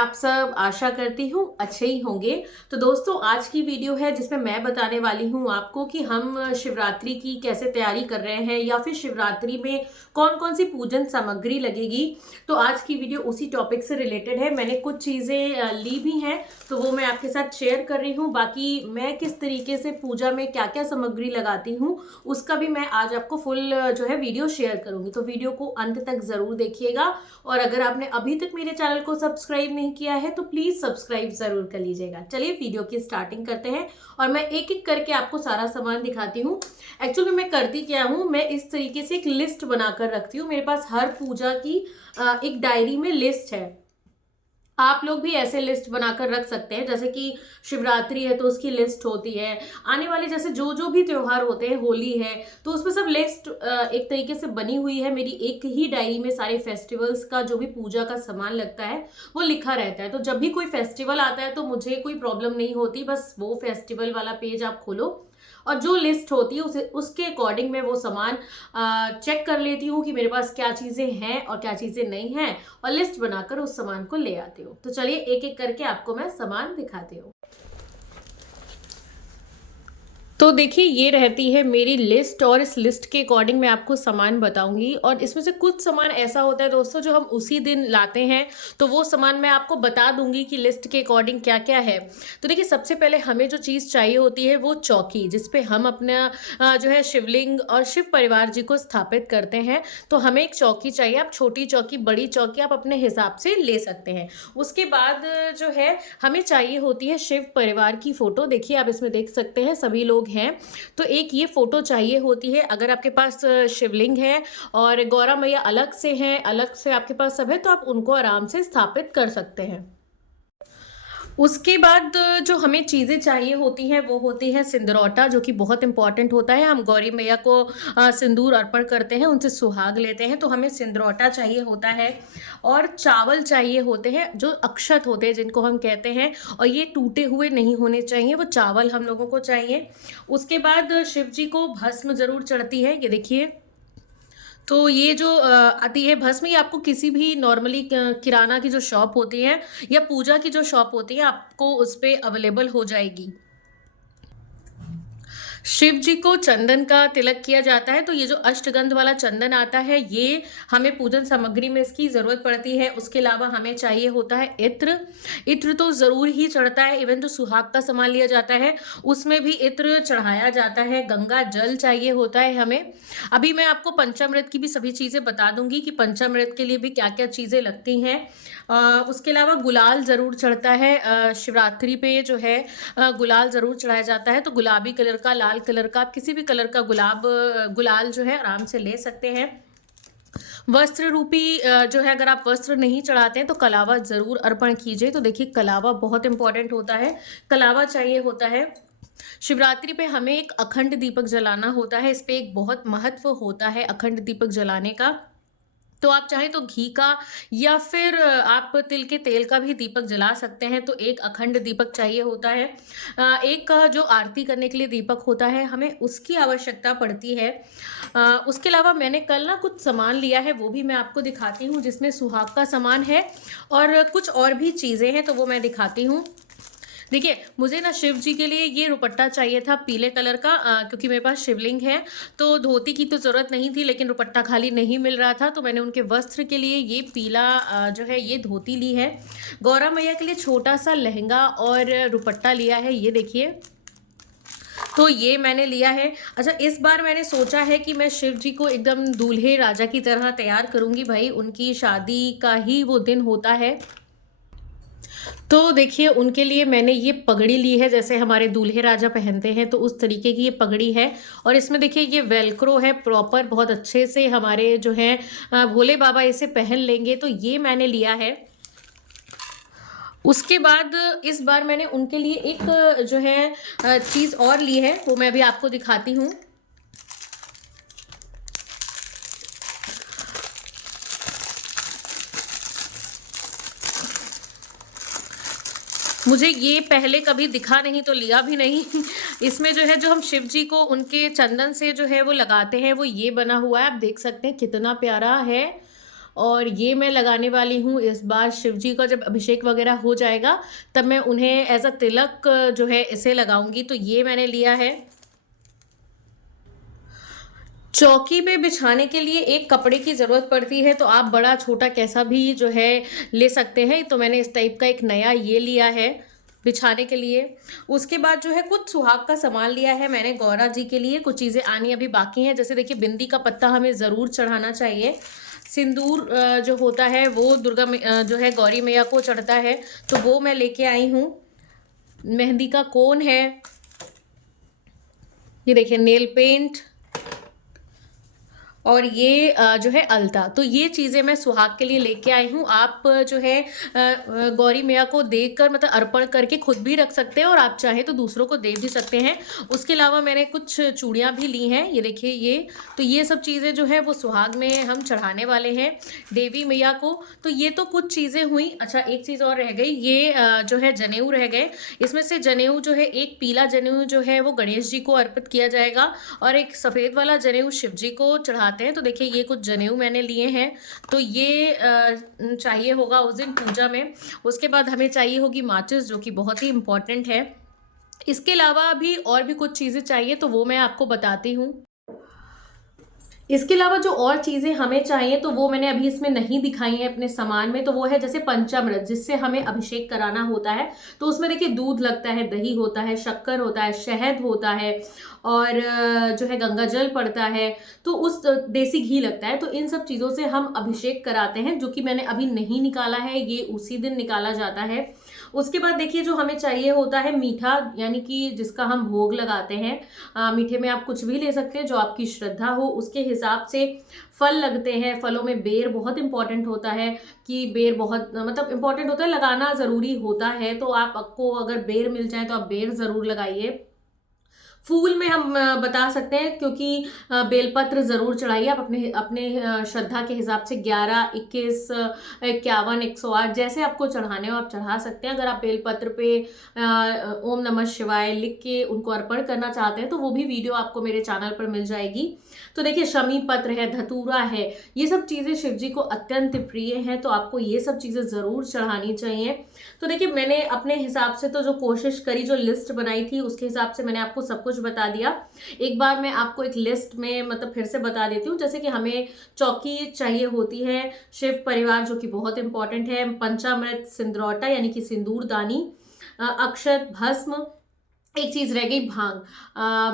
आप सब आशा करती हूँ अच्छे ही होंगे। तो दोस्तों आज की वीडियो है जिसमें मैं बताने वाली हूँ आपको कि हम शिवरात्रि की कैसे तैयारी कर रहे हैं या फिर शिवरात्रि में कौन कौन सी पूजन सामग्री लगेगी। तो आज की वीडियो उसी टॉपिक से रिलेटेड है। मैंने कुछ चीज़ें ली भी हैं तो वो मैं आपके साथ शेयर कर रही हूँ। बाकी मैं किस तरीके से पूजा में क्या क्या सामग्री लगाती हूँ उसका भी मैं आज आपको फुल जो है वीडियो शेयर करूँगी। तो वीडियो को अंत तक ज़रूर देखिएगा और अगर आपने अभी तक मेरे चैनल को सब्सक्राइब नहीं किया है तो प्लीज सब्सक्राइब जरूर कर लीजिएगा। चलिए वीडियो की स्टार्टिंग करते हैं और मैं एक एक करके आपको सारा सामान दिखाती हूँ। एक्चुअली मैं करती क्या हूँ, मैं इस तरीके से एक लिस्ट बनाकर रखती हूँ। मेरे पास हर पूजा की एक डायरी में लिस्ट है। आप लोग भी ऐसे लिस्ट बनाकर रख सकते हैं, जैसे कि शिवरात्रि है तो उसकी लिस्ट होती है, आने वाले जैसे जो जो भी त्योहार होते हैं, होली है तो उसमें सब लिस्ट एक तरीके से बनी हुई है। मेरी एक ही डायरी में सारे फेस्टिवल्स का जो भी पूजा का सामान लगता है वो लिखा रहता है। तो जब भी कोई फेस्टिवल आता है तो मुझे कोई प्रॉब्लम नहीं होती, बस वो फेस्टिवल वाला पेज आप खोलो और जो लिस्ट होती है उसके अकॉर्डिंग मैं वो सामान चेक कर लेती हूँ कि मेरे पास क्या चीज़ें हैं और क्या चीज़ें नहीं हैं और लिस्ट बनाकर उस सामान को ले आती हूँ। तो चलिए एक एक करके आपको मैं सामान दिखाती हूँ। तो देखिए ये रहती है मेरी लिस्ट और इस लिस्ट के अकॉर्डिंग मैं आपको सामान बताऊंगी। और इसमें से कुछ सामान ऐसा होता है दोस्तों जो हम उसी दिन लाते हैं, तो वो सामान मैं आपको बता दूंगी कि लिस्ट के अकॉर्डिंग क्या क्या है। तो देखिए सबसे पहले हमें जो चीज़ चाहिए होती है वो चौकी, जिसपे हम अपना जो है शिवलिंग और शिव परिवार जी को स्थापित करते हैं। तो हमें एक चौकी चाहिए। आप छोटी चौकी बड़ी चौकी आप अपने हिसाब से ले सकते हैं। उसके बाद जो है हमें चाहिए होती है शिव परिवार की फोटो। देखिए आप इसमें देख सकते हैं सभी लोग हैं, तो एक ये फोटो चाहिए होती है। अगर आपके पास शिवलिंग है और गौरा मैया अलग से हैं, अलग से आपके पास सब है, तो आप उनको आराम से स्थापित कर सकते हैं। उसके बाद जो हमें चीज़ें चाहिए होती हैं वो होती है सिंदरौटा, जो कि बहुत इंपॉर्टेंट होता है। हम गौरी मैया को सिंदूर अर्पण करते हैं, उनसे सुहाग लेते हैं, तो हमें सिंदरौटा चाहिए होता है। और चावल चाहिए होते हैं, जो अक्षत होते हैं जिनको हम कहते हैं, और ये टूटे हुए नहीं होने चाहिए, वो चावल हम लोगों को चाहिए। उसके बाद शिव जी को भस्म जरूर चढ़ती है, ये देखिए। तो ये जो आती है भस्म, ये आपको किसी भी नॉर्मली किराना की जो शॉप होती है या पूजा की जो शॉप होती है आपको उस पे अवेलेबल हो जाएगी। शिव जी को चंदन का तिलक किया जाता है, तो ये जो अष्टगंध वाला चंदन आता है ये हमें पूजन सामग्री में इसकी ज़रूरत पड़ती है। उसके अलावा हमें चाहिए होता है इत्र। इत्र तो ज़रूर ही चढ़ता है, इवन जो सुहाग का सामान लिया जाता है उसमें भी इत्र चढ़ाया जाता है। गंगा जल चाहिए होता है हमें। अभी मैं आपको पंचामृत की भी सभी चीज़ें बता दूंगी कि पंचामृत के लिए भी क्या क्या चीज़ें लगती हैं। उसके अलावा गुलाल ज़रूर चढ़ता है। शिवरात्रि पे जो है गुलाल ज़रूर चढ़ाया जाता है। तो गुलाबी कलर का, लाल कलर का, आप किसी भी कलर का गुलाल जो है आराम से ले सकते हैं। वस्त्र रूपी जो है, अगर आप वस्त्र नहीं चढ़ाते हैं तो कलावा ज़रूर अर्पण कीजिए। तो देखिए कलावा बहुत इंपॉर्टेंट होता है, कलावा चाहिए होता है। शिवरात्रि पे हमें एक अखंड दीपक जलाना होता है, इस पे एक बहुत महत्व होता है अखंड दीपक जलाने का। तो आप चाहें तो घी का या फिर आप तिल के तेल का भी दीपक जला सकते हैं। तो एक अखंड दीपक चाहिए होता है। एक जो आरती करने के लिए दीपक होता है हमें उसकी आवश्यकता पड़ती है। उसके अलावा मैंने कल ना कुछ सामान लिया है, वो भी मैं आपको दिखाती हूँ, जिसमें सुहाग का सामान है और कुछ और भी चीज़ें हैं, तो वो मैं दिखाती हूँ। देखिए मुझे ना शिव जी के लिए ये दुपट्टा चाहिए था पीले कलर का, क्योंकि मेरे पास शिवलिंग है। तो धोती की तो ज़रूरत नहीं थी, लेकिन दुपट्टा खाली नहीं मिल रहा था, तो मैंने उनके वस्त्र के लिए ये पीला जो है ये धोती ली है। गौरा मैया के लिए छोटा सा लहंगा और दुपट्टा लिया है, ये देखिए। तो ये मैंने लिया है। अच्छा, इस बार मैंने सोचा है कि मैं शिव जी को एकदम दूल्हे राजा की तरह तैयार करूंगी। भाई उनकी शादी का ही वो दिन होता है, तो देखिए उनके लिए मैंने ये पगड़ी ली है, जैसे हमारे दूल्हे राजा पहनते हैं, तो उस तरीके की ये पगड़ी है। और इसमें देखिए ये वेलक्रो है प्रॉपर, बहुत अच्छे से हमारे जो है भोले बाबा इसे पहन लेंगे, तो ये मैंने लिया है। उसके बाद इस बार मैंने उनके लिए एक जो है चीज़ और ली है, वो मैं अभी आपको दिखाती हूँ। मुझे ये पहले कभी दिखा नहीं तो लिया भी नहीं। इसमें जो है, जो हम शिव जी को उनके चंदन से जो है वो लगाते हैं, वो ये बना हुआ है, आप देख सकते हैं कितना प्यारा है। और ये मैं लगाने वाली हूँ इस बार शिव जी का जब अभिषेक वगैरह हो जाएगा, तब मैं उन्हें एज़ अ तिलक जो है इसे लगाऊँगी। तो ये मैंने लिया है। चौकी पे बिछाने के लिए एक कपड़े की ज़रूरत पड़ती है, तो आप बड़ा छोटा कैसा भी जो है ले सकते हैं। तो मैंने इस टाइप का एक नया ये लिया है बिछाने के लिए। उसके बाद जो है कुछ सुहाग का सामान लिया है मैंने गौरा जी के लिए। कुछ चीज़ें आनी अभी बाकी हैं, जैसे देखिए बिंदी का पत्ता हमें ज़रूर चढ़ाना चाहिए। सिंदूर जो होता है वो जो है गौरी मैया को चढ़ता है, तो वो मैं लेके आई हूँ। मेहंदी का कोन है, ये देखिए नेल पेंट, और ये जो है अलता। तो ये चीज़ें मैं सुहाग के लिए लेके आई हूँ। आप जो है गौरी मैया को देकर मतलब अर्पण करके खुद भी रख सकते हैं, और आप चाहें तो दूसरों को दे भी सकते हैं। उसके अलावा मैंने कुछ चूड़ियाँ भी ली हैं, ये देखिए ये। तो ये सब चीज़ें जो है वो सुहाग में हम चढ़ाने वाले हैं देवी मैया को। तो ये तो कुछ चीज़ें हुई। अच्छा, एक चीज़ और रह गई, ये जो है जनेऊ रह गए। इसमें से जनेऊ जो है, एक पीला जनेऊ जो है वो गणेश जी को अर्पित किया जाएगा, और एक सफ़ेद वाला जनेऊ शिव जी को चढ़ाते हैं। तो देखिए ये कुछ जनेऊ मैंने लिए हैं। तो ये चाहिए होगा उस दिन पूजा में। उसके बाद हमें चाहिए होगी माचिस, जो कि बहुत ही इम्पोर्टेंट है। इसके अलावा भी और भी कुछ चीज़ें चाहिए, तो वो मैं आपको बताती हूँ। इसके अलावा जो और चीज़ें हमें चाहिए, तो वो मैंने अभी इसमें नहीं दिखाई हैं अपने सामान में। तो वो है जैसे पंचामृत, जिससे हमें अभिषेक कराना होता है। तो उसमें देखिए दूध लगता है, दही होता है, शक्कर होता है, शहद होता है, और जो है गंगा जल पड़ता है, तो उस देसी घी लगता है। तो इन सब चीज़ों से हम अभिषेक कराते हैं, जो कि मैंने अभी नहीं निकाला है, ये उसी दिन निकाला जाता है। उसके बाद देखिए जो हमें चाहिए होता है मीठा, यानी कि जिसका हम भोग लगाते हैं। मीठे में आप कुछ भी ले सकते हैं, जो आपकी श्रद्धा हो उसके हिसाब से। फल लगते हैं, फलों में बेर बहुत इंपॉर्टेंट होता है, कि बेर बहुत मतलब इंपॉर्टेंट होता है, लगाना ज़रूरी होता है। तो आपको अगर बेर मिल जाए तो आप बेर ज़रूर लगाइए। फूल में हम बता सकते हैं, क्योंकि बेलपत्र ज़रूर चढ़ाइए आप अपने अपने श्रद्धा के हिसाब से। 11, 21, 51, 108 जैसे आपको चढ़ाने हो आप चढ़ा सकते हैं। अगर आप बेलपत्र पे ओम नमः शिवाय लिख के उनको अर्पण करना चाहते हैं, तो वो भी वीडियो आपको मेरे चैनल पर मिल जाएगी। तो देखिए शमी पत्र है, धतूरा है, ये सब चीज़ें शिव जी को अत्यंत प्रिय हैं, तो आपको ये सब चीज़ें ज़रूर चढ़ानी चाहिए। तो देखिए मैंने अपने हिसाब से तो जो कोशिश करी, जो लिस्ट बनाई थी, उसके हिसाब से मैंने आपको सब कुछ बता दिया। एक बार मैं आपको एक लिस्ट में मतलब फिर से बता देती हूँ। जैसे कि हमें चौकी चाहिए होती है, शिव परिवार जो कि बहुत इंपॉर्टेंट है, पंचामृत, सिंदरौटा यानी कि सिंदूरदानी, अक्षत, भस्म। एक चीज़ रह गई भांग।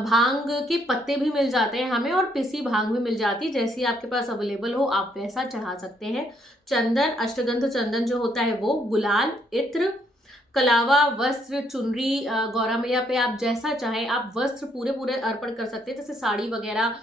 भांग के पत्ते भी मिल जाते हैं हमें, और पिसी भांग भी मिल जाती है, जैसी आपके पास अवेलेबल हो आप वैसा चढ़ा सकते हैं। चंदन, अष्टगंध चंदन जो होता है वो, गुलाल, इत्र, कलावा, वस्त्र, चुनरी, गौरा मैया पे आप जैसा चाहें आप वस्त्र पूरे पूरे अर्पण कर सकते हैं, जैसे साड़ी वगैरह,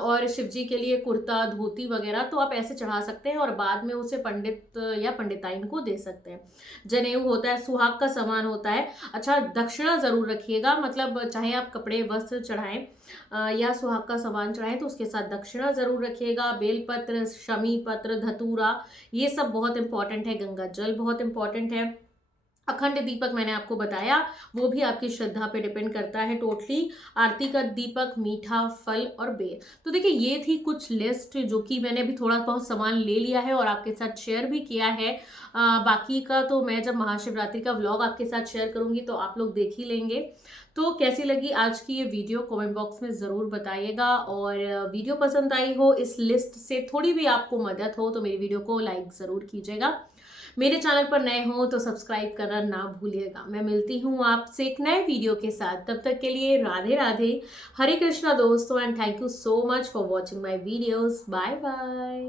और शिव जी के लिए कुर्ता, धोती वगैरह, तो आप ऐसे चढ़ा सकते हैं, और बाद में उसे पंडित या पंडिताइन को दे सकते हैं। जनेऊ होता है, सुहाग का सामान होता है। अच्छा, दक्षिणा ज़रूर रखिएगा, मतलब चाहे आप कपड़े वस्त्र चढ़ाएं या सुहाग का सामान चढ़ाएं, तो उसके साथ दक्षिणा ज़रूर रखिएगा। बेलपत्र, शमी पत्र, धतूरा, ये सब बहुत इंपॉर्टेंट है। गंगा जल बहुत इंपॉर्टेंट है। अखंड दीपक मैंने आपको बताया, वो भी आपकी श्रद्धा पे डिपेंड करता है टोटली। आरती का दीपक, मीठा, फल और बेर। तो देखिए ये थी कुछ लिस्ट, जो कि मैंने अभी थोड़ा बहुत सामान ले लिया है और आपके साथ शेयर भी किया है। बाकी का तो मैं जब महाशिवरात्रि का व्लॉग आपके साथ शेयर करूंगी तो आप लोग देख ही लेंगे। तो कैसी लगी आज की ये वीडियो कमेंट बॉक्स में ज़रूर बताइएगा, और वीडियो पसंद आई हो, इस लिस्ट से थोड़ी भी आपको मदद हो, तो मेरी वीडियो को लाइक ज़रूर कीजिएगा। मेरे चैनल पर नए हो तो सब्सक्राइब करना ना भूलिएगा। मैं मिलती हूँ आपसे एक नए वीडियो के साथ, तब तक के लिए राधे राधे, हरे कृष्णा दोस्तों, and thank you so much for watching my videos. Bye bye.